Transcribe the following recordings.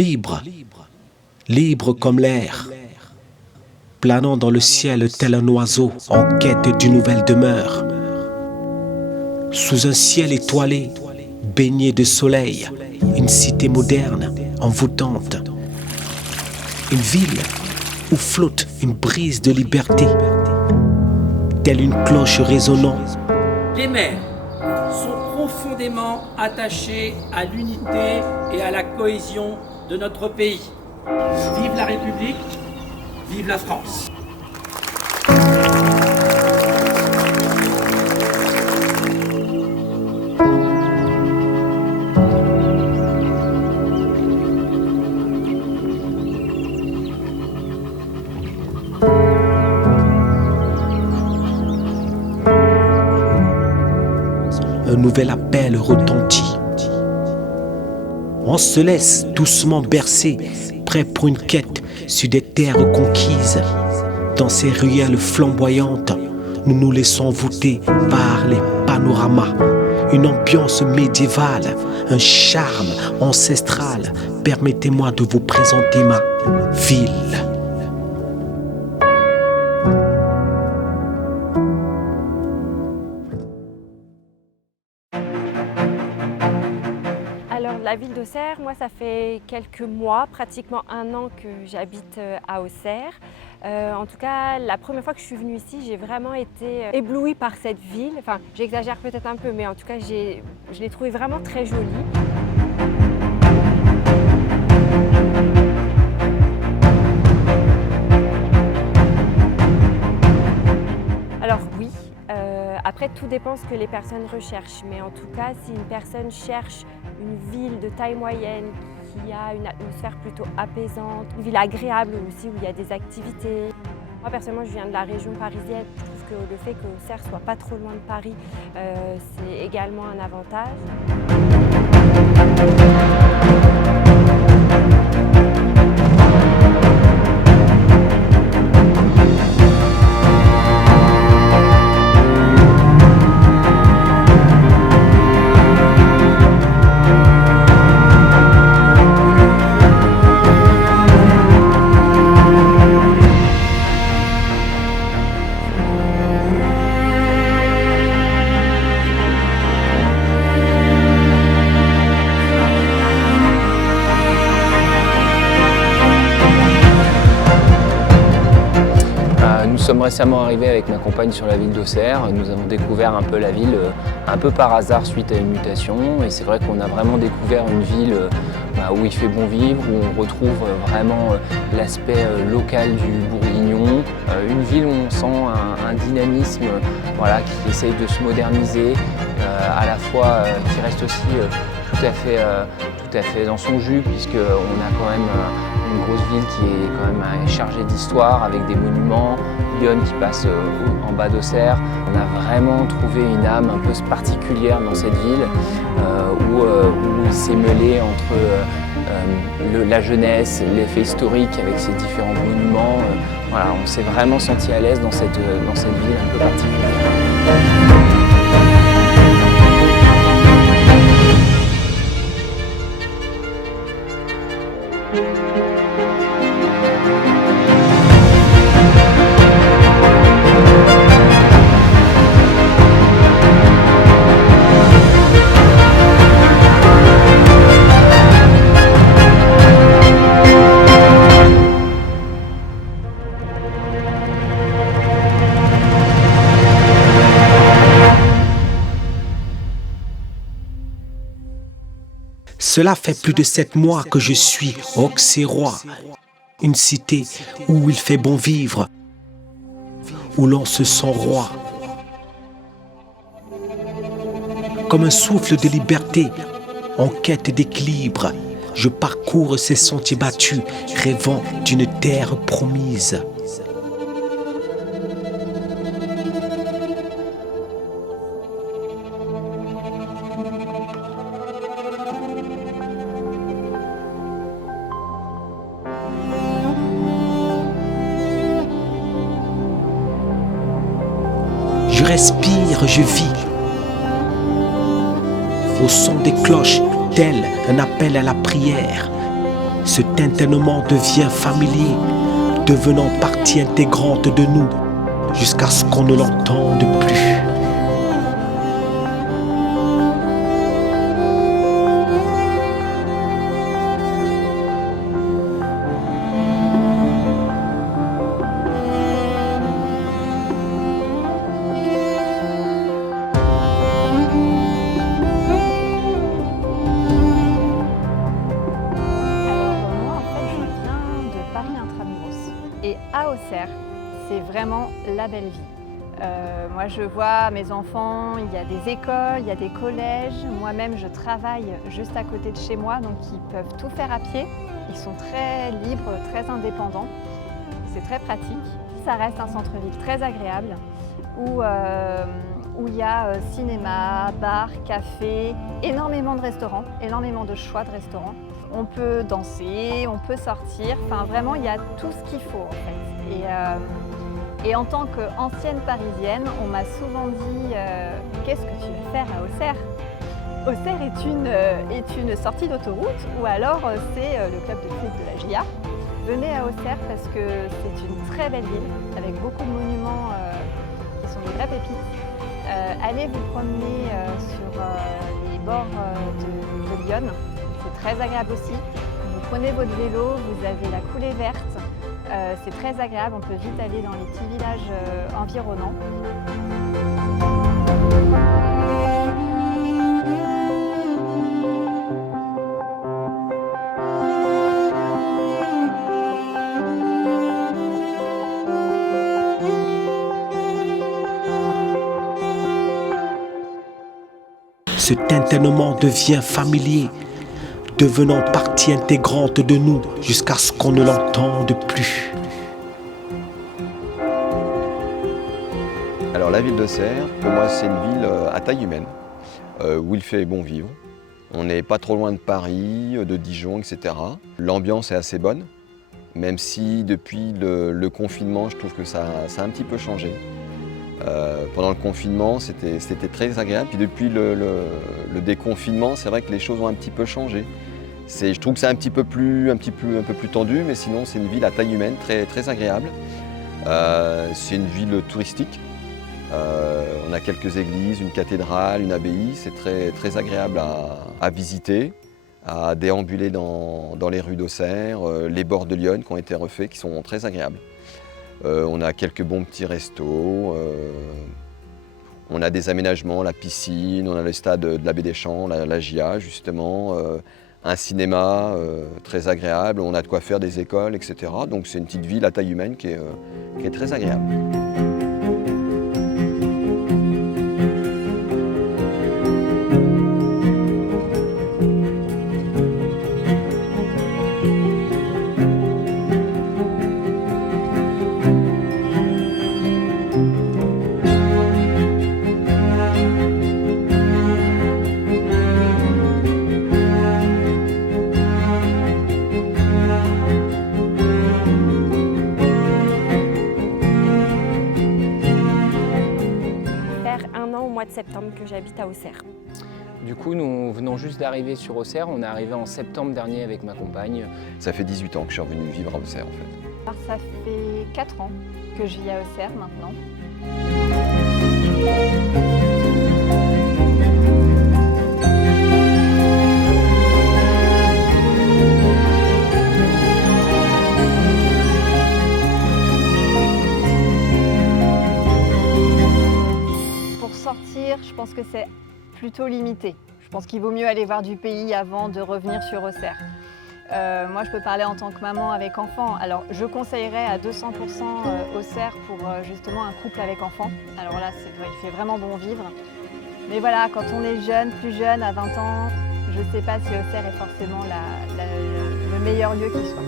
libre, libre comme l'air, planant dans le ciel tel un oiseau en quête d'une nouvelle demeure. Sous un ciel étoilé, baigné de soleil, une cité moderne, envoûtante. Une ville où flotte une brise de liberté, telle une cloche résonnant. Les maires sont profondément attachés à l'unité et à la cohésion de notre pays. Vive la République, vive la France. Un nouvel appel retentit. On se laisse doucement bercer, prêt pour une quête sur des terres conquises. Dans ces ruelles flamboyantes, nous nous laissons voûter par les panoramas. Une ambiance médiévale, un charme ancestral. Permettez-moi de vous présenter ma ville. Alors la ville d'Auxerre, moi ça fait quelques mois, pratiquement 1 an que j'habite à Auxerre. En tout cas, la première fois que je suis venue ici, j'ai vraiment été éblouie par cette ville. Enfin, j'exagère peut-être un peu, mais en tout cas, je l'ai trouvée vraiment très jolie. Alors oui, après tout dépend ce que les personnes recherchent, mais en tout cas si une personne cherche une ville de taille moyenne qui a une atmosphère plutôt apaisante, une ville agréable aussi où il y a des activités. Moi personnellement je viens de la région parisienne, je trouve que le fait qu'Auxerre soit pas trop loin de Paris, c'est également un avantage. Nous sommes récemment arrivés avec ma compagne sur la ville d'Auxerre. Nous avons découvert un peu la ville un peu par hasard suite à une mutation. Et c'est vrai qu'on a vraiment découvert une ville où il fait bon vivre, où on retrouve vraiment l'aspect local du Bourguignon. Une ville où on sent un dynamisme qui essaye de se moderniser, à la fois qui reste aussi tout à fait dans son jus, puisqu'on a quand même une grosse ville qui est quand même chargée d'histoire, avec des monuments, Lyon qui passe en bas d'Auxerre. On a vraiment trouvé une âme un peu particulière dans cette ville, où il s'est mêlé entre la jeunesse, l'effet historique avec ses différents monuments. On s'est vraiment senti à l'aise dans cette ville un peu particulière. Cela fait plus de 7 mois que je suis auxerrois, une cité où il fait bon vivre, où l'on se sent roi. Comme un souffle de liberté, en quête d'équilibre, je parcours ces sentiers battus, rêvant d'une terre promise. Je respire, je vis. Au son des cloches, tel un appel à la prière. Ce tintinnement devient familier, devenant partie intégrante de nous, jusqu'à ce qu'on ne l'entende plus. Et à Auxerre, c'est vraiment la belle vie. Moi, je vois mes enfants, il y a des écoles, il y a des collèges. Moi-même, je travaille juste à côté de chez moi, donc ils peuvent tout faire à pied. Ils sont très libres, très indépendants. C'est très pratique. Ça reste un centre-ville très agréable où il y a cinéma, bar, café, énormément de restaurants, énormément de choix de restaurants. On peut danser, on peut sortir, enfin vraiment il y a tout ce qu'il faut en fait. Et en tant qu'ancienne parisienne, on m'a souvent dit qu'est-ce que tu vas faire à Auxerre? Auxerre est une sortie d'autoroute ou alors c'est le club de foot de la GIA. Venez à Auxerre parce que c'est une très belle ville avec beaucoup de monuments qui sont des vraies pépites. Allez vous promener sur les bords de l'Yonne. C'est très agréable aussi. Vous prenez votre vélo, vous avez la coulée verte. C'est très agréable, on peut vite aller dans les petits villages environnants. Ce tintinnement devient familier, devenant partie intégrante de nous, jusqu'à ce qu'on ne l'entende plus. Alors la ville d'Auxerre, pour moi c'est une ville à taille humaine, où il fait bon vivre. On n'est pas trop loin de Paris, de Dijon, etc. L'ambiance est assez bonne, même si depuis le confinement, je trouve que ça a un petit peu changé. Pendant le confinement, c'était très agréable. Puis depuis le déconfinement, c'est vrai que les choses ont un petit peu changé. Je trouve que c'est un peu plus tendu, mais sinon c'est une ville à taille humaine, très agréable. C'est une ville touristique. On a quelques églises, une cathédrale, une abbaye. C'est très agréable à visiter, à déambuler dans les rues d'Auxerre, les bords de l'Yonne qui ont été refaits, qui sont très agréables. On a quelques bons petits restos, on a des aménagements, la piscine, on a le stade de la Baie des Champs, la GIA justement, un cinéma très agréable, on a de quoi faire des écoles, etc. Donc c'est une petite ville à taille humaine qui est très agréable. De septembre que j'habite à Auxerre. Du coup, nous venons juste d'arriver sur Auxerre. On est arrivé en septembre dernier avec ma compagne. Ça fait 18 ans que je suis revenu vivre à Auxerre en fait. Alors, ça fait 4 ans que je vis à Auxerre maintenant. Je pense que c'est plutôt limité. Je pense qu'il vaut mieux aller voir du pays avant de revenir sur Auxerre. Moi, je peux parler en tant que maman avec enfant. Alors, je conseillerais à 200% Auxerre pour justement un couple avec enfant. Alors là, il fait vraiment bon vivre. Mais voilà, quand on est jeune, plus jeune, à 20 ans, je ne sais pas si Auxerre est forcément le meilleur lieu qui soit.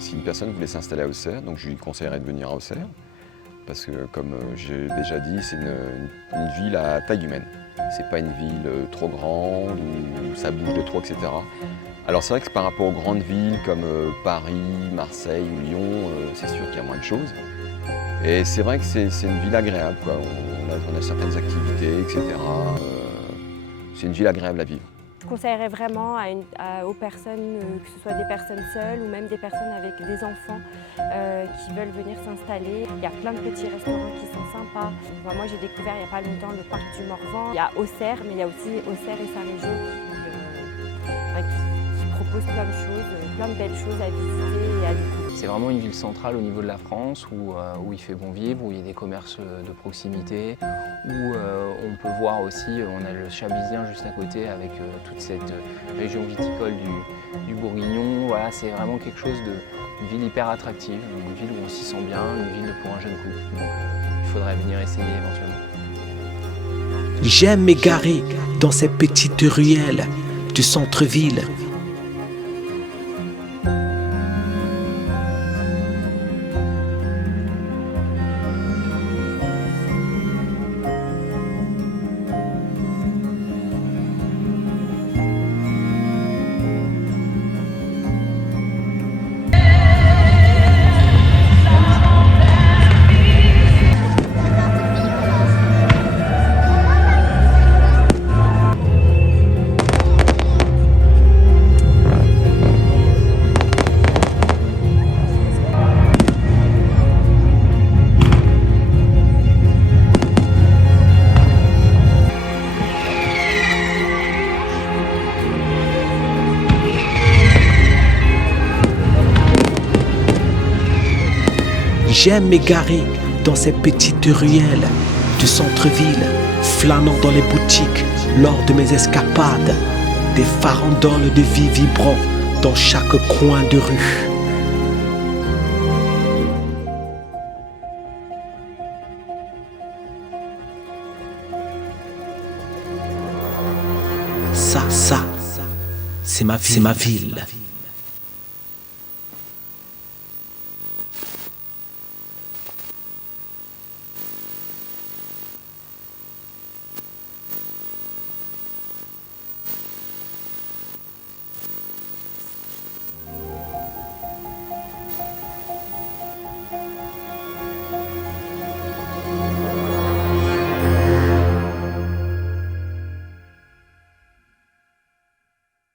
Si une personne voulait s'installer à Auxerre, donc je lui conseillerais de venir à Auxerre. Parce que, comme j'ai déjà dit, c'est une ville à taille humaine. C'est pas une ville trop grande où ça bouge de trop, etc. Alors c'est vrai que par rapport aux grandes villes comme Paris, Marseille ou Lyon, c'est sûr qu'il y a moins de choses. Et c'est vrai que c'est une ville agréable, quoi. On a certaines activités, etc. C'est une ville agréable à vivre. conseillerais vraiment aux personnes, que ce soit des personnes seules ou même des personnes avec des enfants qui veulent venir s'installer. Il y a plein de petits restaurants qui sont sympas. Moi j'ai découvert il n'y a pas longtemps le parc du Morvan. Il y a Auxerre, mais il y a aussi Auxerre et Saint-Léger qui proposent plein de choses, plein de belles choses à visiter et à découvrir. C'est vraiment une ville centrale au niveau de la France où il fait bon vivre, où il y a des commerces de proximité, où on peut voir aussi, on a le Chablisien juste à côté avec toute cette région viticole du Bourguignon. Voilà, c'est vraiment quelque chose une ville hyper attractive, une ville où on s'y sent bien, une ville pour un jeune couple. Donc il faudrait venir essayer éventuellement. J'aime m'égarer dans ces petites ruelles du centre-ville. J'aime m'égarer dans ces petites ruelles du centre-ville, flânant dans les boutiques lors de mes escapades, des farandoles de vie vibrant dans chaque coin de rue. Ça, c'est ma ville.